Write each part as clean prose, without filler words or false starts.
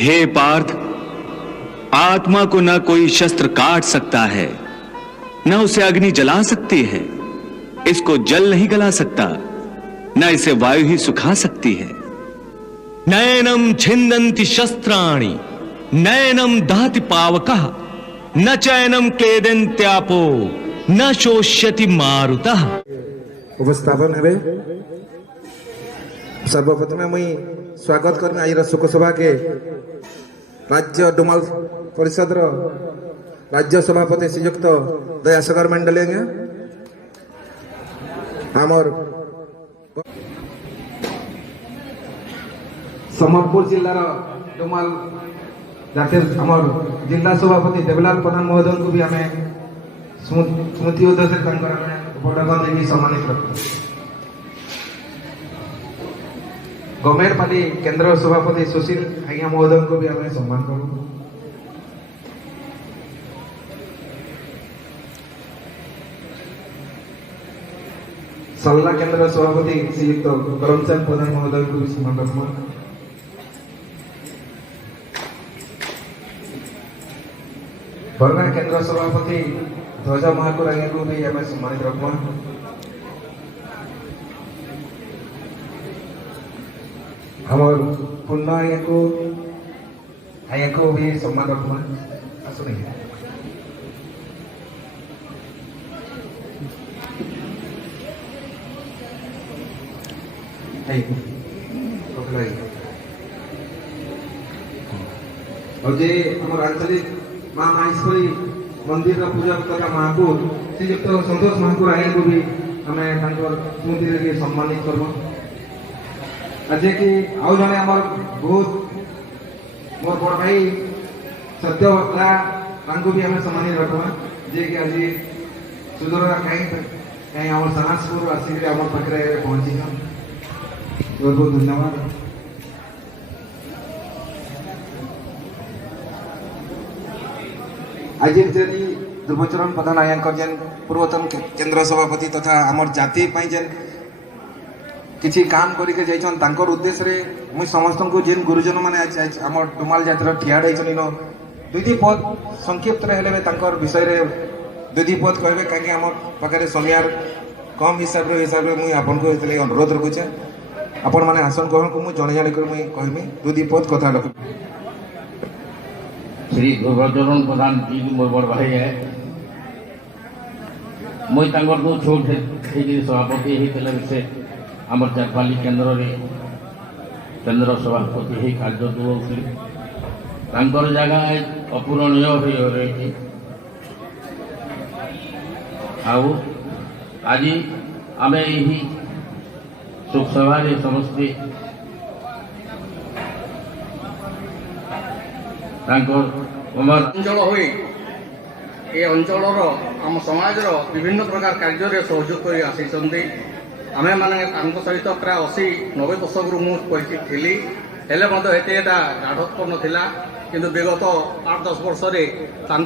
हे पार्थ, आत्मा को न कोई शस्त्र काट सकता है, न उसे अग्नि जला सकती है, इसको जल नहीं गला सकता, न इसे वायु ही सुखा सकती है। नयनम छिन्दन्ति शस्त्राणि नयनम दहति पावकः न चैनम क्लेदन्त्यापो न शोष्यति मारुतः। उपस्थापन हे सर्वप्रथमे मुई स्वागत करमी आज शोकसभा के राज्य डुमाल परिषद राज्य सभापति श्रीयुक्त दयासागर मंडल आमर सम्बलपुर जिलार डुमाल जाते आमर जिला सभापति देवलाल प्रधान महोदय को भी आम स्मृति उद्देश्य पदक देवी सम्मानित रखा। गमेरपाली केंद्र सभापति सुशील आज्ञा महोदय को भी हमें सम्मान करूँ। सल्ला केंद्र सभापति श्रीयुक्त करमचंद प्रधान महोदय को भी सम्मान रखूँ। बरगढ़ केंद्र सभापति ध्वजा महाकुर आज्ञा को भी हमें सम्मानित रखूँ। हमार पुन्ना आया को भी सम्मान रखना आसो नहीं और जे हमार आंचलिक मां माहेश्वरी मंदिर पूजा तथा महाकुर श्रीयुक्त संतोष महाकुर आया को भी हमें स्मृति रे सम्मानित करबो। आज कि आउ जने आमर बहुत मोर बड़ भाई सत्य बकला भी हमें सम्मानित रखा जे कि आज सुदूर कहीं आम सनासपुर आसिक आम पाखे पहुंची बहुत बहुत धन्यवाद। आज यदि ध्रुवचरण प्रधान आयांकर जेन पूर्वतन केंद्र सभापति तथा आमर जाति जेन किसी काम करके जाइछन तांकर उद्देश्य रे मुई समस्त को जेन गुरुजन माने आज हमर डुमाल जात्रा ठिया रहिछन नो दुई पद संक्षिप्त रे हेले तांकर विषय रे दुई पद कहबे काके हमर पकरे समयार कम हिसाब रे मुई आपन को इतले अनुरोध रखुछे आपन माने आसन ग्रहण को मुई जने जने कर मुई कहमी दुई पद कथा रखु। श्री ध्रुवचरण प्रधान जी मोर बड़ भाई है मुई तांकर को छोट हे सभापति हेतले से आमर चारपाली केन्द्र केन्द्र सभापति ही कार्य दूर जगह अपूरणीय हो रही आज आम यही शोक सभा समस्ते अंचल हुई ये अंचल आम समाज विभिन्न प्रकार कार्य सहयोग कर आसी आमे माने सहित प्राय 80-90 दशक मुझे परिचित थी हेले गाढ़त्व नाला किंतु विगत 8-10 वर्ष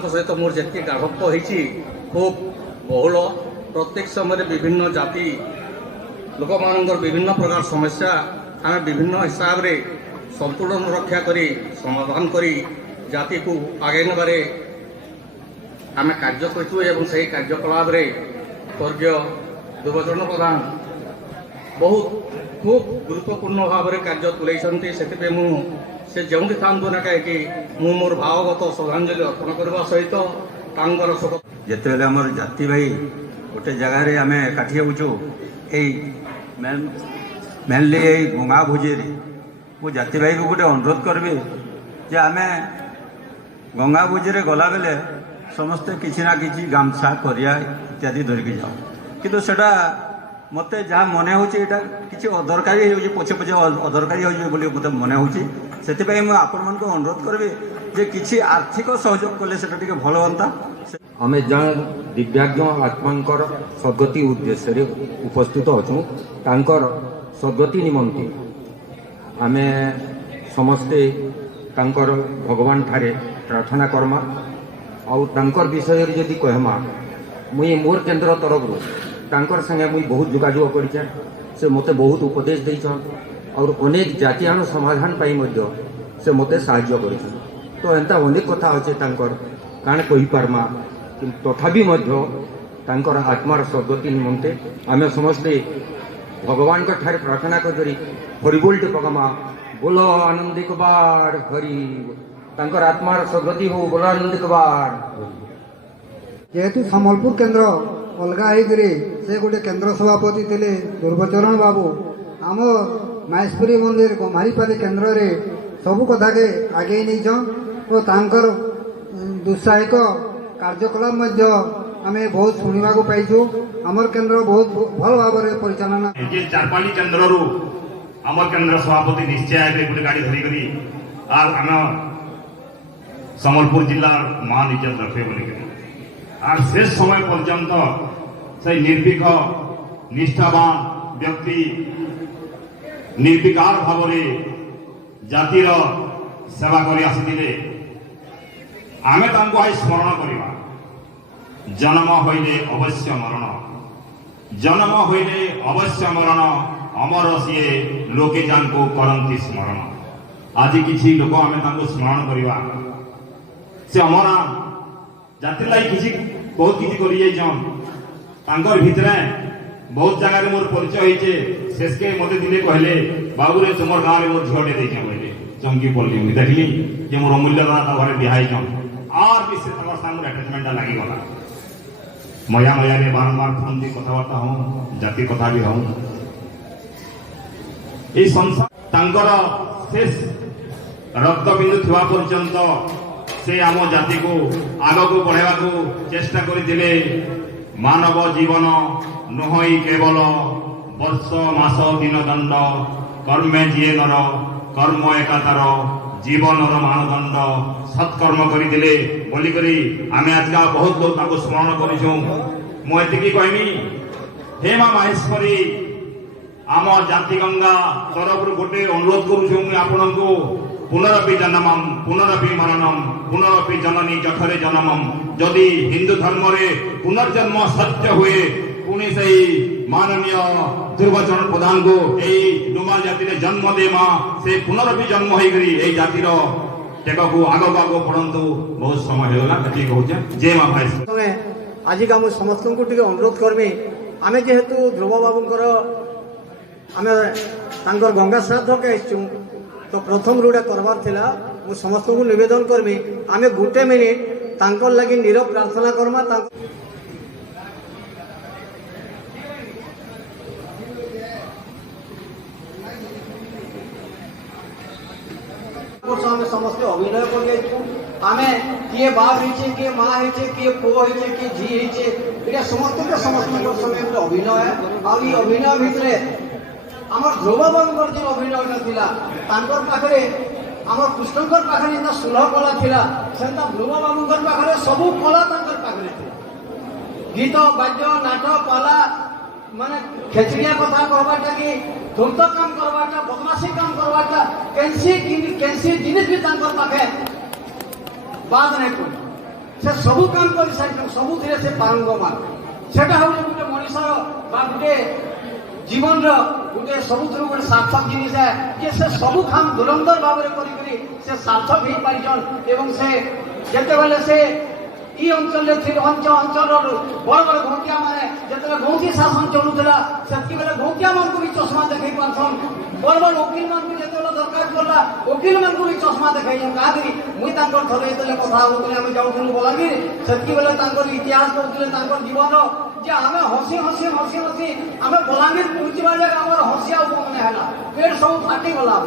सहित मोर जी गाढ़त्व होती खूब बहुल प्रत्येक समय विभिन्न जाति लोक मान विभिन्न प्रकार समस्या आम विभिन्न हिसाब से संतुलन रक्षा करी समाधान करी जाति को आगे नबारे आम कार्य करूँ से कार्यकलाप स्वर्गीय ध्रुवचरण प्रधान बहुत खूब गुरुत्वपूर्ण भाव में कार्य तुले से मुझे जो था ना कहीं मोर भावगत श्रद्धांजलि अर्पण करने सहित जिते आम जाति भाई गोटे जगार आम काठी होचु मेनली यही गंगा भोजी मु जाति भाई को गोटे अनुरोध करी जे आम गंगा भोजी गला बेले समस्ते किसी ना कि गामछा करिया इत्यादि धरिकी जाओ किंतु सेटा मत जहाँ मन हो कि अदरकारी हो पछे पछे अदरकारी हो मत मन हो आपण मान अनुरोध करी जे किसी आर्थिक सहयोग कले से भल हाँ आम जहाँ दिव्यांग आत्मांकर सद्गति उद्देश्य उपस्थित अच्छु तांकर सद्गति निमंते आम समस्ते तांकर भगवान ठारे प्रार्थना करमा आउ तांकर विषय जदि कहमा मुई मोर केन्द्र तरफ तांकर संगे मुई बहुत जोगाजोग कर मते बहुत उपदेश देछन और अनेक जातीयान समाधान पाई से मते साहाय्य करिछ तो एंता अनेक कथा अच्छे काण कही पारमा तथापि मध्य तांकर आत्मार सद्गति निमंते आमे समस्ते भगवान का ठारे प्रार्थना करी हरिबोलटे पकामा बोलो आनंदी कबार हरि तांकर आत्मार सद्गति हो बोलो आनंदी कबार जेहेतु सम्बलपुर केन्द्र अलगा होकर से गोटे केन्द्र सभापति थे दुर्गचरण बाबू आम माहेश्वरी मंदिर गम्हारीपाली केन्द्र रे सबू कथा के आगे नहीं तो तांकर दुस्साहिक कार्यकलाप मध्य आम बहुत शुणा पाइछु आमर केन्द्र बहुत भल भाव में परिचालना चारपाली केन्द्र आमर केन्द्र सभापति निश्चय आए गोटे गाड़ी धरिकी आर आम सम्बलपुर जिलार मान इज्जत रखे बोलिक आर शेष समय पर्यंत से निर्भीक निष्ठावान व्यक्ति निर्विकार भाव जातिर सेवा कर आसी आमे तांको आज स्मरण करवा जन्म होइले अवश्य मरण जन्म होइले अवश्य मरण अमर सीए लोके जानको करंती स्मरण आज किसी लोक आमे तांको स्मरण करवा से अमरा जाति लाई किसी बहुत किसी करि जाइछन तांकर भितरे बहुत जगह मोर परिचय होइछे शेष के मते दिने कहले बाबू रे तुमर गांव रे मोर झोटे देखे बोले चंकी पल्ली मुई देखली जे मोर अमूल्य दाता घरे बिहाई छन और विशेष तकर संग अटैचमेंट लागी गला मया मया रे बारंबार फोन दी कथावार्ता हूं जाति कथा भी हूं ए संसार तांकर शेष रक्त बिंदु थिवा पर्यंत से आम जाति को आग को बढ़ावा को चेष्टा करथिले मानव जीवन नुहई केवल वर्ष मास दिन दंड कर्मे जीए नर कर्म एकातार जीवनर मानदंड सत्कर्म करथिले बोलिकरी आमे आजका बहुत लोग ताको स्मरण करिछु मु एतिकी कहमी हे मां माहेश्वरी आम जाति गंगा तरफ गोटे अनुरोध करुछु मु आपनको पुनरपि जन्मम पुनरपि मरणम पुनरपि जननी जठरे जन्मम जदि हिंदू धर्म रे पुनर्जन्म सत्य हुए पुणी से माननीय दुर्गचरण प्रधान को यही डुमाल जाति ने जन्म देमा से पुनरपि जन्म होइकरी एई जातिर टेका को आगो आगो पड़ंतु बहुत समय होगा ठीक हो जय मां भाई समय आज का मुझ समस्त को टिके अनुरोध करमी आमे जेहेतु ध्रुव बाबूंकर आमे तांकर गंगा श्राद्ध के आइछु तो प्रथम रूटा करवार थिला मु समस्त को निवेदन करमी आमे गुटे मिनिट तांकर लागि नीरव प्रार्थना करमा समस्ते अभिनय कर आमे किए बाप होइछे किए माँ होइछे किए पुओ होइछे किए झी होइछे एटा समस्त समय अभिनय आ अभिनय भितरे आमर ध्रुव बाबूंकर जो अभिनय थिला तांकर पाखरे आमर कृष्णकर पाखरे इतना सुलभ कला थिला सेंता ध्रुव बाबूंकर पाखरे सबु कला तांकर पाखरे थिला गीत बाद्य नाटक पाला माने खेचड़िया कथा कहबाटा कि धूर्त काम करबाटा बदमाशी काम करबाटा कैंसी जिनिस भी तांकर पाखे बात नहीं कोई से सबु काम कर साइड सबु धीरे से पारंगमान सेटा हो गोटे मनुष्य बा गोटे जीवन गोटे सबुठ गोटे सार्थक जिनिस है कि से सबु काम धुरंधर भाव में करी से सार्थक हो पारिछन एवं से जेते बेले से ई अंचल अंचल बड़ बड़ घोटिया माने जेते गौती शासन चलुला सेति बेले घोटिया मान को भी चश्मा देखै पाछन बड़ बड़ वकील मान को जेते दरकार पड़ला वकील मान को भी चश्मा देखै कादी मुई तांकर थरे जेते कथा होतले हम जाउथुन बोलागिर सेति बेले तांकर इतिहास कहउतले तांकर जीवन जे आमे हसी आमे बलांगीर पहुंचवा जगह हमर हसिया उपमने हला पेट सब फाटी गला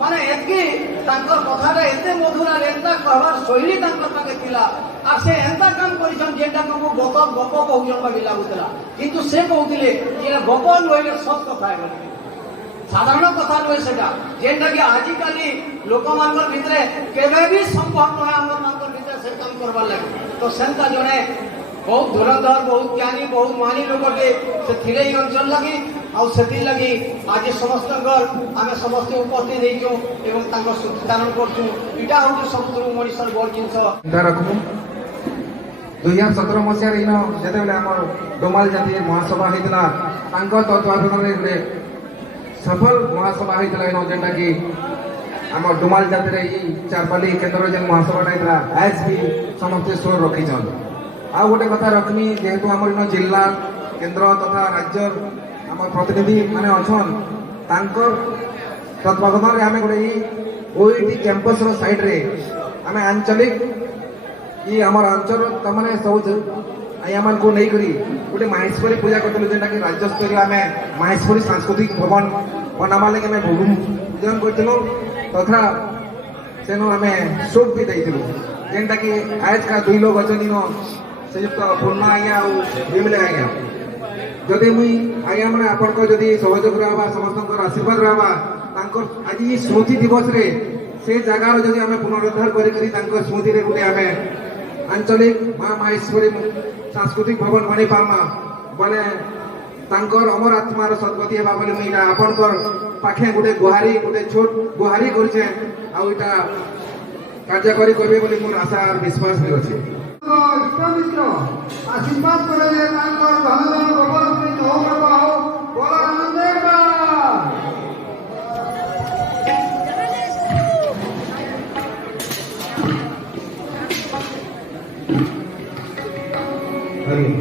माने एतकी तांकर कथाटा एते मधुर एंता कहवार शैली तांकर पाके थिला आ से एंता काम करिसन जेटा को गप कहउजन बागी लागुतला किंतु से कहउतिले जे गप नइले सत कथा है साधारण कथा नय सेटा जेटा कि आजि काली लोक मानकर भितरे केबे भी संभव नय हमर मानकर भितरे से काम करबा लागे तो सेंता जने बहुत धुरंधर बहुत ज्ञानी बहुत मानी लोग से थिरे ही अंचल लगी और से लगी आज समस्त आम समस्त उपस्थित एवं सुधारण करूँ यहाँ हूँ सब मनुष्य बड़ जिनस रखमु 2017 मसीह जिते आम डोमाल जाति महासभा होता तत्वावधान गोटे सफल महासभा होता जेनटा कि আমার ডুমাল জাতিরে এই চারপালি কেন্দ্র যে মহাসভাটা হয়েছিল আজ বি সমস্তে স্বর রখিছন। ଆଉ ଗୋଟେ କଥା ରଖମି ଯେହେତୁ ଆମର ଇନ ଜିଲ୍ଲା କେନ୍ଦ୍ର ତଥା ରାଜ୍ୟର ଆମର ପ୍ରତିନିଧି ମାନେ ଅଛନ୍ ତାଙ୍କର ତତ୍ତ୍ୱାବଧାନରେ ଆମେ ଗୋଟେ ଏଇ ଓଇଟି କ୍ୟାମ୍ପସର ସାଇଡ୍ରେ ଆମେ ଆଞ୍ଚଳିକ ଇ ଆମର ଅଞ୍ଚଳ ତାମାନେ ସବୁ ଆଜ୍ଞାମାନଙ୍କୁ ନେଇକରି ଗୋଟେ ମାହେଶ୍ୱରୀ ପୂଜା କରିଥିଲୁ ଯେନ୍ଟାକି ରାଜ୍ୟସ୍ତରୀୟ ଆମେ ମାହେଶ୍ୱରୀ ସାଂସ୍କୃତିକ ଭବନ ବନାବାର୍ ଲାଗି ଆମେ ଭୂମି ପୂଜନ କରିଥିଲୁ ତଥା ସେନୁ ଆମେ ସୁଟ୍ ବି ଦେଇଥିଲୁ ଯେନ୍ଟାକି ଆଜକା 2 ଲୋକ ଅଛନ୍ତି ଇନ ଶ୍ରୀଯୁକ୍ତ ପୂର୍ଣ୍ଣ ଆଜ୍ଞା ଆଉ ବିମଲେ ଆଜ୍ଞା। ଯଦି ମୁଇଁ ଆଜ୍ଞା ମାନେ ଆପଣଙ୍କ ଯଦି ସହଯୋଗ ରହିବା ସମସ୍ତଙ୍କର ଆଶୀର୍ବାଦ ରହିବା ତାଙ୍କର ଆଜି ସ୍ମୃତି ଦିବସରେ ସେ ଜାଗାର ଯଦି ଆମେ ପୁନରୁଦ୍ଧାର କରିକରି ତାଙ୍କ ସ୍ମୃତିରେ ଗୋଟେ ଆମେ ଆଞ୍ଚଳିକ ମା ମାହେଶ୍ୱରୀ ସାଂସ୍କୃତିକ ଭବନ ବନେଇ ପାରମା ବୋଲେ ତାଙ୍କର ଅମର ଆତ୍ମାର ସଦ୍ଗତି ହେବା ବୋଲି ମୁଇଁ ଏଇଟା ଆପଣଙ୍କର ପାଖେ ଗୋଟେ ଗୁହାରି ଗୋଟେ ଛୋଟ ଗୁହାରି କରିଛେ ଆଉ ଏଇଟା କାର୍ଯ୍ୟକାରୀ କରିବେ ବୋଲି ମୋର ଆଶା আর ବିଶ୍ୱାସ ବି ଅଛି। ইষ্টমিত্র আশীর্বাদ করে যে তাঙ্কর ধন ধন গোবর হোক বড় আনন্দের Amin.